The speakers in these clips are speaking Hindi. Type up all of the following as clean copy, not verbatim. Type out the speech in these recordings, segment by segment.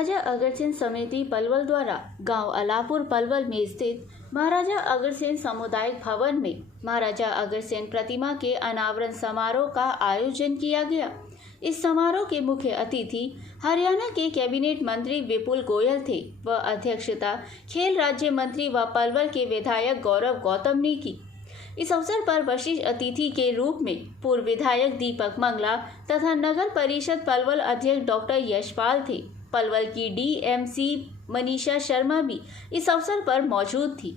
महाराजा अग्रसेन समिति पलवल द्वारा गांव अलापुर पलवल में स्थित महाराजा अग्रसेन सामुदायिक भवन में महाराजा अग्रसेन प्रतिमा के अनावरण समारोह का आयोजन किया गया। इस समारोह के मुख्य अतिथि हरियाणा के कैबिनेट मंत्री विपुल गोयल थे व अध्यक्षता खेल राज्य मंत्री व पलवल के विधायक गौरव गौतम ने की। इस अवसर पर विशिष्ट अतिथि के रूप में पूर्व विधायक दीपक मंगला तथा नगर परिषद पलवल अध्यक्ष डॉक्टर यशपाल थे। पलवल की डीएमसी मनीषा शर्मा भी इस अवसर पर मौजूद थी।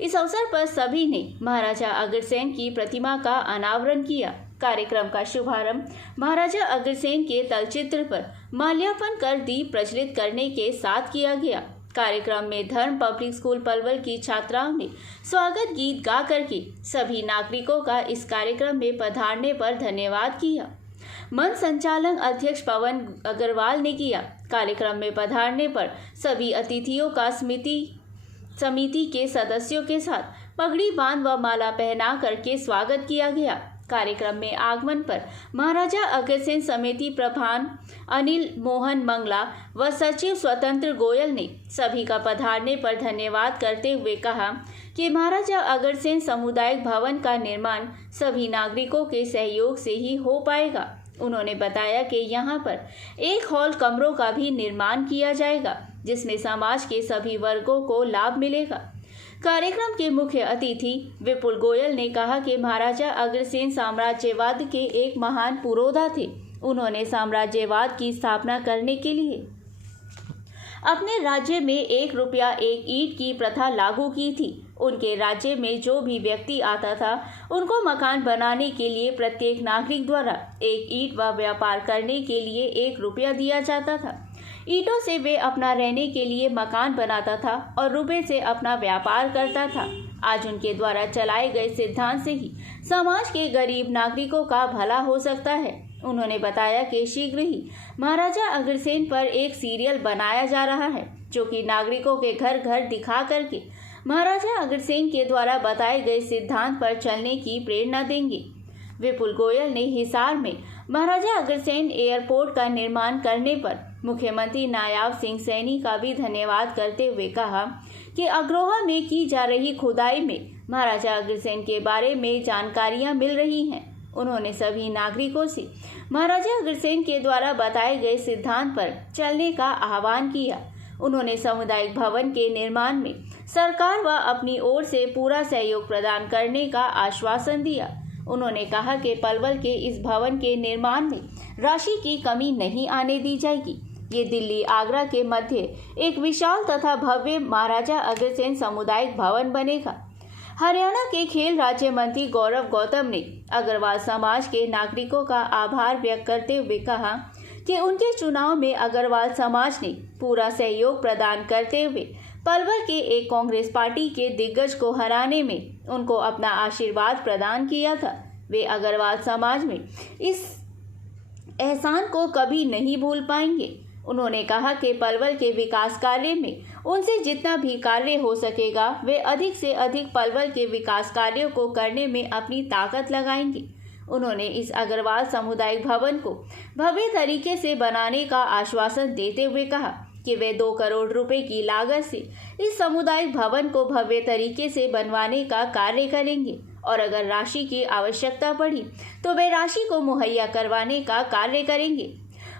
इस अवसर पर सभी ने महाराजा अग्रसेन की प्रतिमा का अनावरण किया। कार्यक्रम का शुभारंभ महाराजा अग्रसेन के तलचित्र पर माल्यार्पण कर दीप प्रज्वलित करने के साथ किया गया। कार्यक्रम में धर्म पब्लिक स्कूल पलवल की छात्राओं ने स्वागत गीत गा करके सभी नागरिकों का इस कार्यक्रम में पधारने पर धन्यवाद किया। मंच संचालन अध्यक्ष पवन अग्रवाल ने किया। कार्यक्रम में पधारने पर सभी अतिथियों का समिति के सदस्यों के साथ पगड़ी बांध व माला पहना करके स्वागत किया गया। कार्यक्रम में आगमन पर महाराजा अग्रसेन समिति प्रधान अनिल मोहन मंगला व सचिव स्वतंत्र गोयल ने सभी का पधारने पर धन्यवाद करते हुए कहा कि महाराजा अग्रसेन सामुदायिक भवन का निर्माण सभी नागरिकों के सहयोग से ही हो पाएगा। उन्होंने बताया कि यहाँ पर एक हॉल कमरों का भी निर्माण किया जाएगा जिसमें समाज के सभी वर्गों को लाभ मिलेगा। कार्यक्रम के मुख्य अतिथि विपुल गोयल ने कहा कि महाराजा अग्रसेन साम्राज्यवाद के एक महान पुरोधा थे। उन्होंने साम्राज्यवाद की स्थापना करने के लिए अपने राज्य में 1 रुपया 1 ईंट की प्रथा लागू की थी। उनके राज्य में जो भी व्यक्ति आता था उनको मकान बनाने के लिए प्रत्येक नागरिक द्वारा 1 ईंट व व्यापार करने के लिए 1 रुपया दिया जाता था। ईंटों से वे अपना रहने के लिए मकान बनाता था और रुपए से अपना व्यापार करता था। आज उनके द्वारा चलाए गए सिद्धांत से ही समाज के गरीब नागरिकों का भला हो सकता है। उन्होंने बताया कि शीघ्र ही महाराजा अग्रसेन पर एक सीरियल बनाया जा रहा है जो कि नागरिकों के घर घर दिखा करके महाराजा अग्रसेन के द्वारा बताए गए सिद्धांत पर चलने की प्रेरणा देंगे। विपुल गोयल ने हिसार में महाराजा अग्रसेन एयरपोर्ट का निर्माण करने पर मुख्यमंत्री नायाब सिंह सैनी का भी धन्यवाद करते हुए कहा कि अग्रोहा में की जा रही खुदाई में महाराजा अग्रसेन के बारे में जानकारियां मिल रही हैं। उन्होंने सभी नागरिकों से महाराजा अग्रसेन के द्वारा बताए गए सिद्धांत पर चलने का आह्वान किया। उन्होंने सामुदायिक भवन के निर्माण में सरकार व अपनी ओर से पूरा सहयोग प्रदान करने का आश्वासन दिया। उन्होंने कहा कि पलवल के इस भवन के निर्माण में राशि की कमी नहीं आने दी जाएगी। ये दिल्ली आगरा के मध्य एक विशाल तथा भव्य महाराजा अग्रसेन सामुदायिक भवन बनेगा। हरियाणा के खेल राज्य मंत्री गौरव गौतम ने अग्रवाल समाज के नागरिकों का आभार व्यक्त करते हुए कहा कि उनके चुनाव में अग्रवाल समाज ने पूरा सहयोग प्रदान करते हुए पलवल के एक कांग्रेस पार्टी के दिग्गज को हराने में उनको अपना आशीर्वाद प्रदान किया था। वे अग्रवाल समाज में इस एहसान को कभी नहीं भूल पाएंगे। उन्होंने कहा कि पलवल के विकास कार्य में उनसे जितना भी कार्य हो सकेगा वे अधिक से अधिक पलवल के विकास कार्यों को करने में अपनी ताकत लगाएंगे। उन्होंने इस अग्रवाल सामुदायिक भवन को भव्य तरीके से बनाने का आश्वासन देते हुए कहा कि वे 2 करोड़ रुपए की लागत से इस सामुदायिक भवन को भव्य तरीके से बनवाने का कार्य करेंगे और अगर राशि की आवश्यकता पड़ी तो वे राशि को मुहैया करवाने का कार्य करेंगे।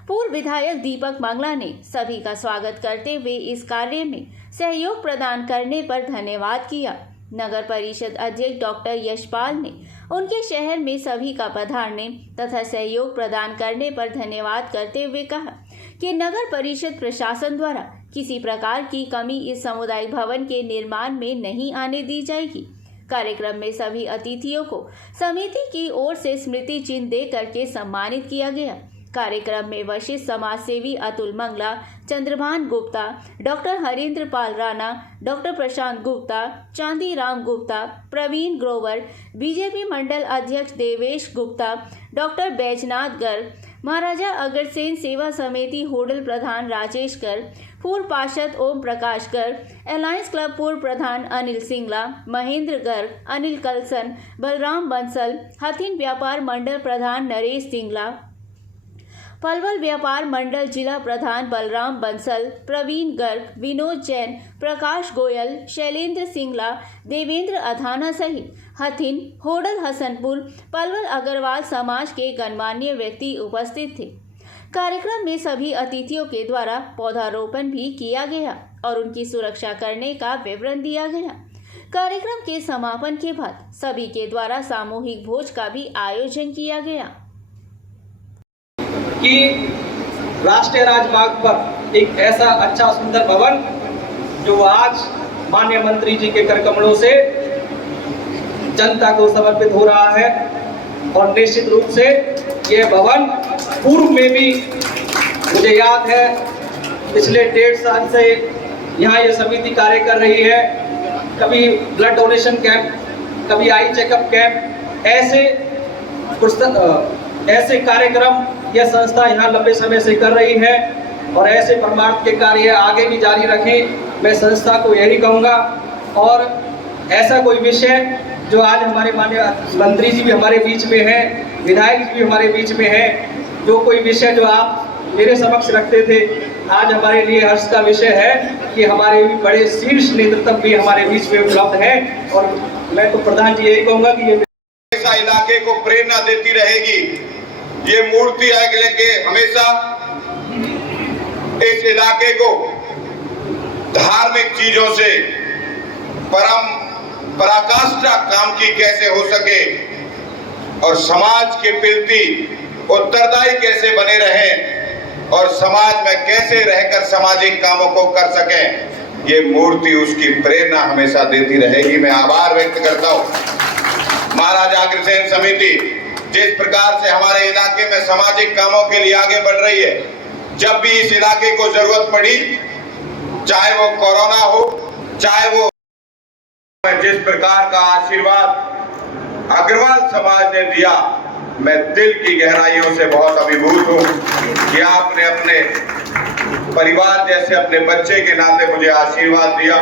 पूर्व विधायक दीपक मंगला ने सभी का स्वागत करते हुए इस कार्य में सहयोग प्रदान करने पर धन्यवाद किया। नगर परिषद अध्यक्ष डॉक्टर यशपाल ने उनके शहर में सभी का पधारने तथा सहयोग प्रदान करने पर धन्यवाद करते हुए कहा कि नगर परिषद प्रशासन द्वारा किसी प्रकार की कमी इस सामुदायिक भवन के निर्माण में नहीं आने दी जाएगी। कार्यक्रम में सभी अतिथियों को समिति की ओर से स्मृति चिन्ह दे करके सम्मानित किया गया। कार्यक्रम में वरिष्ठ समाज सेवी अतुल मंगला, चंद्रभान गुप्ता, डॉक्टर हरेंद्र पाल राणा, डॉक्टर प्रशांत गुप्ता, चांदी राम गुप्ता, प्रवीण ग्रोवर, बीजेपी मंडल अध्यक्ष देवेश गुप्ता, डॉक्टर बैजनाथ गर्ग, महाराजा अग्रसेन सेवा समिति होडल प्रधान राजेश गर्ग, पूर्व पार्षद ओम प्रकाश गर्ग, अलायंस क्लब पूर्व प्रधान अनिल सिंगला, महेंद्र गर्ग, अनिल कलसन, बलराम बंसल, हथिन व्यापार मंडल प्रधान नरेश सिंगला, पलवल व्यापार मंडल जिला प्रधान बलराम बंसल, प्रवीण गर्ग, विनोद जैन, प्रकाश गोयल, शैलेंद्र सिंगला, देवेंद्र अधाना सहित हथिन, होडल हसनपुर, पलवल अग्रवाल समाज के गणमान्य व्यक्ति उपस्थित थे। कार्यक्रम में सभी अतिथियों के द्वारा पौधारोपण भी किया गया और उनकी सुरक्षा करने का विवरण दिया गया। कार्यक्रम के समापन के बाद सभी के द्वारा सामूहिक भोज का भी आयोजन किया गया। कि राष्ट्रीय राजमार्ग पर एक ऐसा अच्छा सुंदर भवन जो आज माननीय मंत्री जी के कर कमलों से जनता को समर्पित हो रहा है और निश्चित रूप से यह भवन पूर्व में भी मुझे याद है पिछले 1.5 साल से यहाँ ये समिति कार्य कर रही है। कभी ब्लड डोनेशन कैंप, कभी आई चेकअप कैंप, ऐसे कार्यक्रम यह संस्था यहाँ लंबे समय से कर रही है और ऐसे परमार्थ के कार्य आगे भी जारी रखें। मैं संस्था को यही कहूँगा और ऐसा कोई विषय जो आज हमारे माननीय मंत्री जी भी हमारे बीच में हैं, विधायक जी भी हमारे बीच में हैं, जो कोई विषय जो आप मेरे समक्ष रखते थे, आज हमारे लिए हर्ष का विषय है कि हमारे भी बड़े शीर्ष नेतृत्व भी हमारे बीच में उपलब्ध है। और मैं तो प्रधान जी यही कहूँगा कि ये ऐसा इलाके को प्रेरणा देती रहेगी। ये मूर्ति आगे के हमेशा इस इलाके को धार्मिक चीजों से परम पराकाष्ठा काम की कैसे हो सके और समाज के प्रति उत्तरदायी कैसे बने रहें और समाज में कैसे रहकर सामाजिक कामों को कर सकें, ये मूर्ति उसकी प्रेरणा हमेशा देती रहेगी। मैं आभार व्यक्त करता हूँ महाराजा अग्रसेन समिति जिस प्रकार से हमारे इलाके में सामाजिक कामों के लिए आगे बढ़ रही है। जब भी इस इलाके को जरूरत पड़ी, चाहे वो कोरोना हो, चाहे वो जिस प्रकार का आशीर्वाद अग्रवाल समाज ने दिया, मैं दिल की गहराइयों से बहुत अभिभूत हूँ कि आपने अपने परिवार जैसे अपने बच्चे के नाते मुझे आशीर्वाद दिया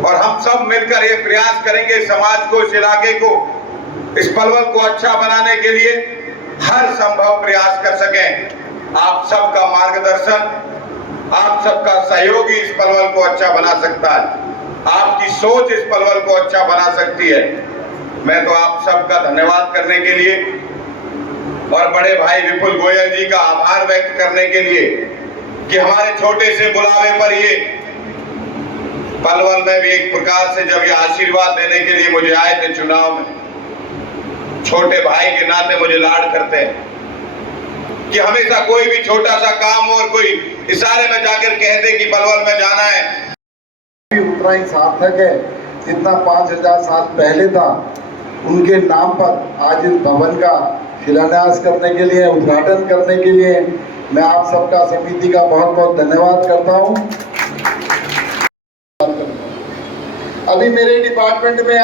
और हम सब मिलकर ये प्रयास करेंगे समाज को, इस इलाके को, इस पलवल को अच्छा बनाने के लिए हर संभव प्रयास कर सकें। आप सबका मार्गदर्शन, आप सबका सहयोग ही इस पलवल को अच्छा बना सकता है। आपकी सोच इस पलवल को अच्छा बना सकती है। मैं तो आप सबका धन्यवाद करने के लिए और बड़े भाई विपुल गोयल जी का आभार व्यक्त करने के लिए कि हमारे छोटे से बुलावे पर ये पलवल में भी एक प्रकार से जब ये आशीर्वाद देने के लिए मुझे आए थे चुनाव में, छोटे भाई के नाते मुझे लाड करते हैं कि हमेशा कोई भी छोटा सा काम और कोई इशारे में जाकर कह दे कि पलवल में जाना है, उतना ही सार्थक है जितना 5000 साल पहले था। उनके नाम पर आज इस भवन का शिलान्यास करने के लिए, उद्घाटन करने के लिए मैं आप सबका समिति का बहुत बहुत धन्यवाद करता हूं। अभी मेरे डिपार्टमेंट में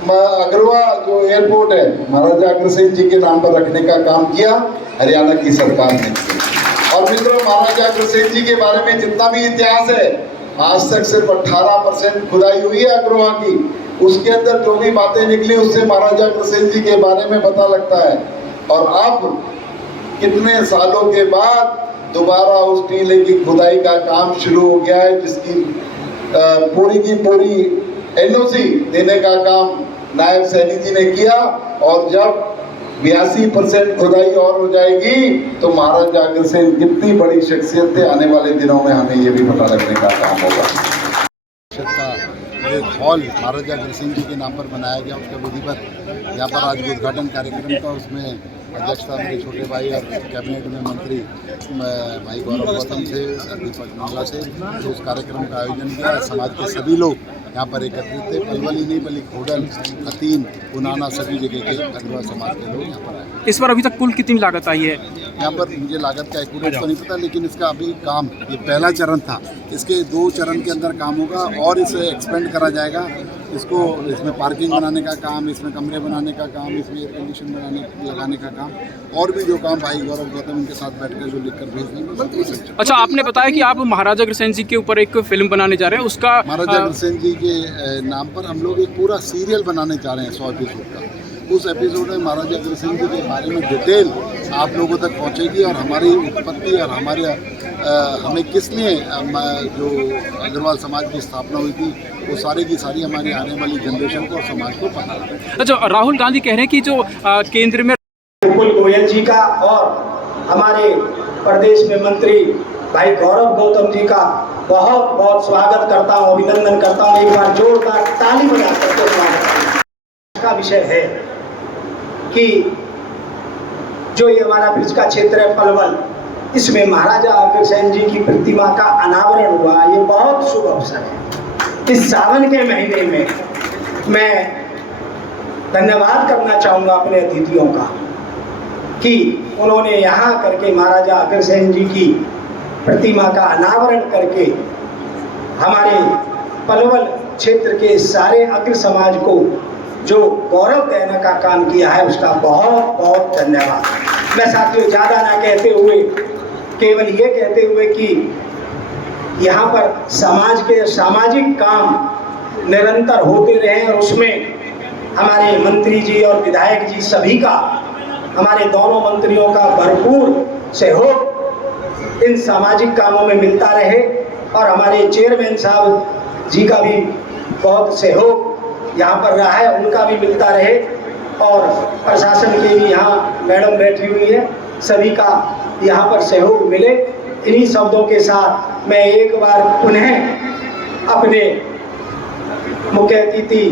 अग्रवाल जो एयरपोर्ट है महाराजा अग्रसेन जी के नाम पर रखने का काम किया हरियाणा की सरकार ने। और मित्रों, महाराजा अग्रसेन जी के बारे में जितना भी इतिहास है, आज तक सिर्फ 18% खुदाई हुई है अग्रवा की। उसके अंदर जो भी बातें निकली उससे महाराजा अग्रसेन जी के बारे में पता लगता है। और अब कितने सालों के बाद दोबारा उस टीले की खुदाई का काम शुरू हो गया है, जिसकी पूरी की पूरी एनओसी देने का काम नायब सैनी जी ने किया। और जब 82% खुदाई और हो जाएगी तो महाराजा अग्रसेन कितनी बड़ी शख्सियत थे, आने वाले दिनों में हमें ये भी पता लगने का काम होगा। एक हॉल महाराजा अग्रसेन जी के नाम पर बनाया गया, उसका विधिवत यहाँ पर आज उद्घाटन कार्यक्रम था। उसमें अध्यक्षता मेरे छोटे भाई और कैबिनेट में मंत्री भाई गौरव गौतम से, दीपक मंगला से, तो उस कार्यक्रम का आयोजन किया। समाज के सभी लोग यहाँ पर एकत्रित थे, पलवल ही नहीं बल्कि खोडल, हतीन, पुनाना सभी जगह के अग्रवाल समाज के लोग यहाँ पर आए। इस बार अभी तक कुल कितनी लागत आई है? यहाँ पर मुझे लागत का एक्यूरेट तो नहीं पता, लेकिन इसका अभी काम, ये पहला चरण था, इसके 2 चरण के अंदर काम होगा और इसे एक्सपेंड करा जाएगा। इसको इसमें पार्किंग बनाने का काम, इसमें कमरे बनाने का काम, इसमें एयर कंडीशन लगाने का काम और भी जो काम भाई गौरव गौतम उनके साथ बैठकर जो लिखकर भेज देंगे। अच्छा, आपने बताया कि आप महाराजा अग्रसेन जी के ऊपर एक फिल्म बनाने जा रहे हैं, उसका महाराजा अग्रसेन जी के नाम पर हम लोग एक पूरा सीरियल बनाने जा रहे हैं 100 एपिसोड का। उस एपिसोड में महाराजा अग्रसेन जी के बारे में डिटेल आप लोगों तक पहुंचेगी और हमारी उत्पत्ति और हमारे हमें किस लिए जो अग्रवाल समाज की स्थापना हुई थी वो सारी की सारी हमारी आने वाली जनरेशन को और समाज को पता है। अच्छा, राहुल गांधी कह रहे हैं कि जो केंद्र में विपुल गोयल जी का और हमारे प्रदेश में मंत्री भाई गौरव गौतम जी का बहुत बहुत स्वागत करता हूँ, अभिनंदन करता हूँ। एक बार जोरदार ताली बजा करके स्वागत। का विषय है कि जो ये हमारा ब्रिज का क्षेत्र है पलवल, इसमें महाराजा अग्रसेन जी की प्रतिमा का अनावरण हुआ। ये बहुत शुभ अवसर है। इस सावन के महीने में मैं धन्यवाद करना चाहूँगा अपने अतिथियों का कि उन्होंने यहाँ करके महाराजा अग्रसेन जी की प्रतिमा का अनावरण करके हमारे पलवल क्षेत्र के सारे अग्र समाज को जो गौरव देने का काम किया है उसका बहुत बहुत धन्यवाद। मैं साथियों ज़्यादा ना कहते हुए केवल ये कहते हुए कि यहाँ पर समाज के सामाजिक काम निरंतर होते रहे और उसमें हमारे मंत्री जी और विधायक जी सभी का, हमारे दोनों मंत्रियों का भरपूर सहयोग इन सामाजिक कामों में मिलता रहे और हमारे चेयरमैन साहब जी का भी बहुत सहयोग यहाँ पर रहा है, उनका भी मिलता रहे और प्रशासन के भी यहाँ मैडम बैठी हुई है, सभी का यहाँ पर सहयोग मिले। इन्हीं शब्दों के साथ मैं एक बार पुनः अपने मुख्य अतिथि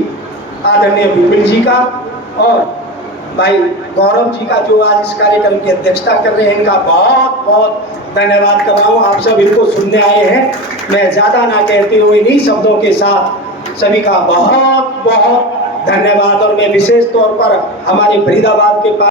आदरणीय विपुल जी का और भाई गौरव जी का जो आज इस कार्यक्रम की अध्यक्षता कर रहे हैं, इनका बहुत बहुत धन्यवाद कर रहा हूँ। आप सब इनको सुनने आए हैं। मैं ज़्यादा ना कहते हुए इन्हीं शब्दों के साथ सभी का बहुत बहुत धन्यवाद और मैं विशेष तौर पर हमारे फरीदाबाद के पास